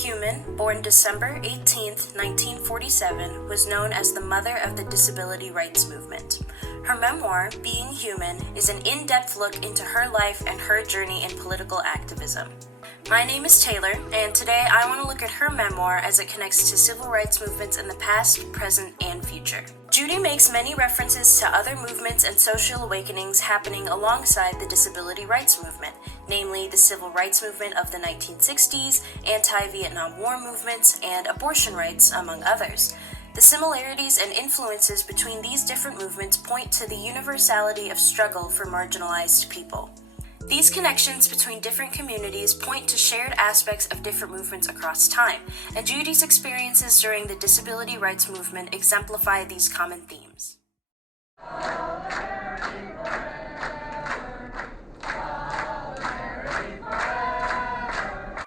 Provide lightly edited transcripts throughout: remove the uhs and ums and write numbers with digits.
Heumann, born December 18, 1947, was known as the mother of the disability rights movement. Her memoir, Being Human, is an in-depth look into her life and her journey in political activism. My name is Taylor, and today I want to look at her memoir as it connects to civil rights movements in the past, present, and future. Judy makes many references to other movements and social awakenings happening alongside the disability rights movement, namely the civil rights movement of the 1960s, anti-Vietnam War movements, and abortion rights, among others. The similarities and influences between these different movements point to the universality of struggle for marginalized people. These connections between different communities point to shared aspects of different movements across time, and Judy's experiences during the disability rights movement exemplify these common themes.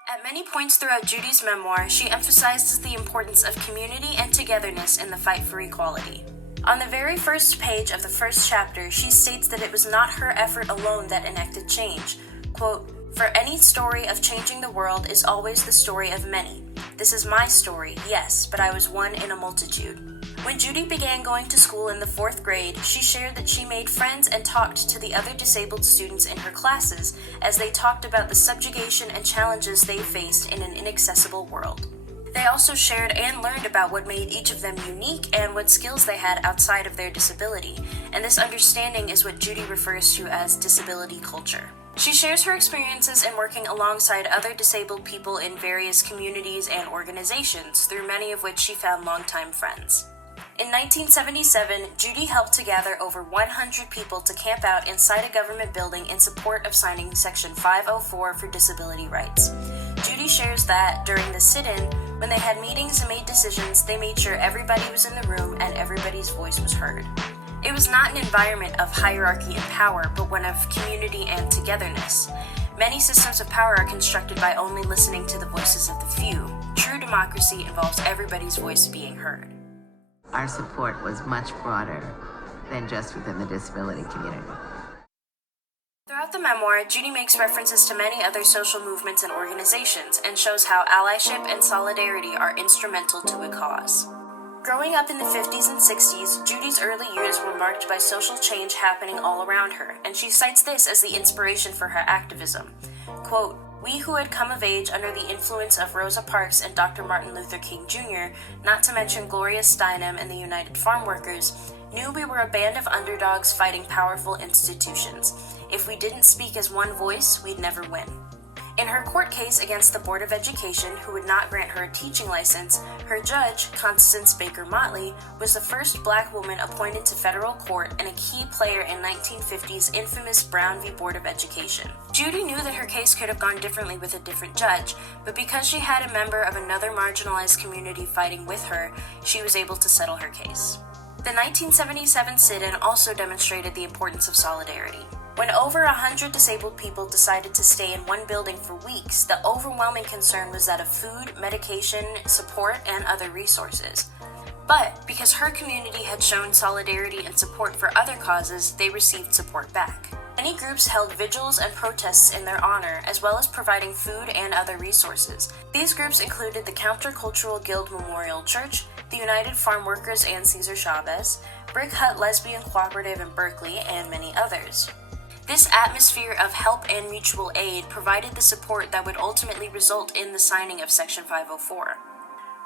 At many points throughout Judy's memoir, she emphasizes the importance of community and togetherness in the fight for equality. On the very first page of the first chapter, she states that it was not her effort alone that enacted change. Quote, "For any story of changing the world is always the story of many. This is my story, yes, but I was one in a multitude." When Judy began going to school in the 4th grade, she shared that she made friends and talked to the other disabled students in her classes as they talked about the subjugation and challenges they faced in an inaccessible world. They also shared and learned about what made each of them unique and what skills they had outside of their disability, and this understanding is what Judy refers to as disability culture. She shares her experiences in working alongside other disabled people in various communities and organizations, through many of which she found longtime friends. In 1977, Judy helped to gather over 100 people to camp out inside a government building in support of signing Section 504 for disability rights. Judy shares that, during the sit-in, when they had meetings and made decisions, they made sure everybody was in the room and everybody's voice was heard. It was not an environment of hierarchy and power, but one of community and togetherness. Many systems of power are constructed by only listening to the voices of the few. True democracy involves everybody's voice being heard. Our support was much broader than just within the disability community. Throughout the memoir, Judy makes references to many other social movements and organizations and shows how allyship and solidarity are instrumental to a cause. Growing up in the 50s and 60s, Judy's early years were marked by social change happening all around her, and she cites this as the inspiration for her activism. Quote, "We who had come of age under the influence of Rosa Parks and Dr. Martin Luther King Jr., not to mention Gloria Steinem and the United Farm Workers, knew we were a band of underdogs fighting powerful institutions. If we didn't speak as one voice, we'd never win." In her court case against the Board of Education, who would not grant her a teaching license, her judge, Constance Baker Motley, was the first Black woman appointed to federal court and a key player in 1950's infamous Brown v. Board of Education. Judy knew that her case could have gone differently with a different judge, but because she had a member of another marginalized community fighting with her, she was able to settle her case. The 1977 sit-in also demonstrated the importance of solidarity. When over 100 disabled people decided to stay in one building for weeks, the overwhelming concern was that of food, medication, support, and other resources. But because her community had shown solidarity and support for other causes, they received support back. Many groups held vigils and protests in their honor, as well as providing food and other resources. These groups included the Countercultural Guild Memorial Church, the United Farm Workers and Cesar Chavez, Brick Hut Lesbian Cooperative in Berkeley, and many others. This atmosphere of help and mutual aid provided the support that would ultimately result in the signing of Section 504.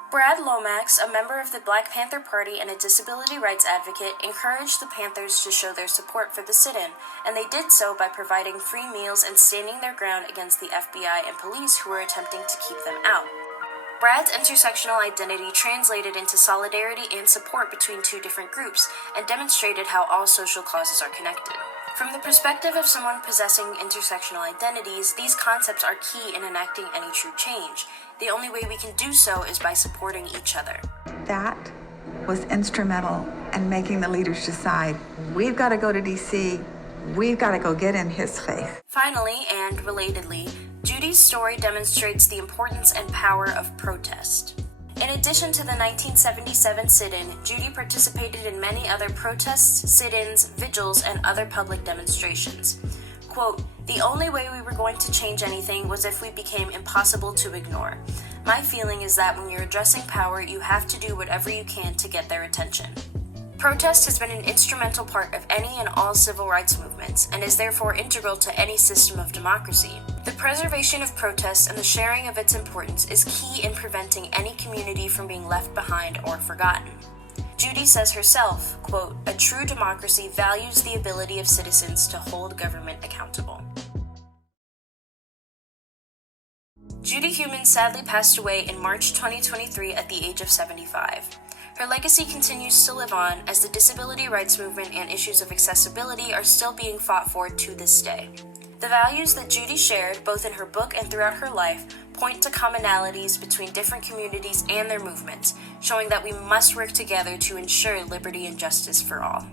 Brad Lomax, a member of the Black Panther Party and a disability rights advocate, encouraged the Panthers to show their support for the sit-in, and they did so by providing free meals and standing their ground against the FBI and police who were attempting to keep them out. Brad's intersectional identity translated into solidarity and support between two different groups and demonstrated how all social causes are connected. From the perspective of someone possessing intersectional identities, these concepts are key in enacting any true change. The only way we can do so is by supporting each other. That was instrumental in making the leaders decide, we've got to go to DC, we've got to go get in his face. Finally, and relatedly, Judy's story demonstrates the importance and power of protest. In addition to the 1977 sit-in, Judy participated in many other protests, sit-ins, vigils, and other public demonstrations. Quote, "The only way we were going to change anything was if we became impossible to ignore. My feeling is that when you're addressing power, you have to do whatever you can to get their attention. Protest has been an instrumental part of any and all civil rights movements, and is therefore integral to any system of democracy. The preservation of protest and the sharing of its importance is key in preventing any community from being left behind or forgotten. Judy says herself, quote, "A true democracy values the ability of citizens to hold government accountable." Judy Heumann sadly passed away in March 2023 at the age of 75. Her legacy continues to live on as the disability rights movement and issues of accessibility are still being fought for to this day. The values that Judy shared, both in her book and throughout her life, point to commonalities between different communities and their movements, showing that we must work together to ensure liberty and justice for all.